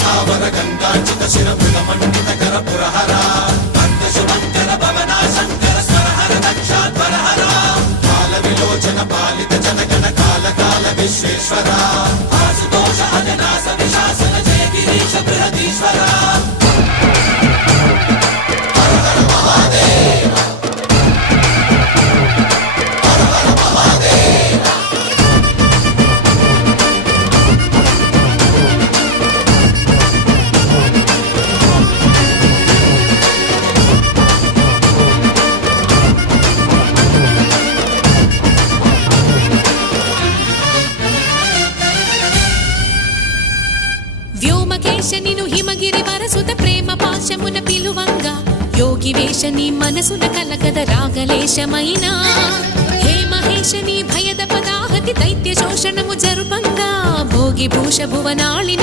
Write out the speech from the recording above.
स्थावर गंगाचित शिर मृगमंडित कर पुरहरा शुभंकर भवना शंकर स्वरहर दक्षाध्वरहरा काल विलोचन पालित जनगण काल काल विश्वेश्वरा आशुतोष अजनास विशासन जय गिरीश बृहदीश्वरा हर हर महादेव हर हर महादेव వ్యోమకేశనిను హిమగిరి వరసుత ప్రేమ పాశమున పిలువంగా యోగి వేషని మనసున కలకద రాగలేశమైనా హే మహేశని భయద పదాహతి దైత్య శోషణము జరుపంగా భోగి భూష భువనాళిని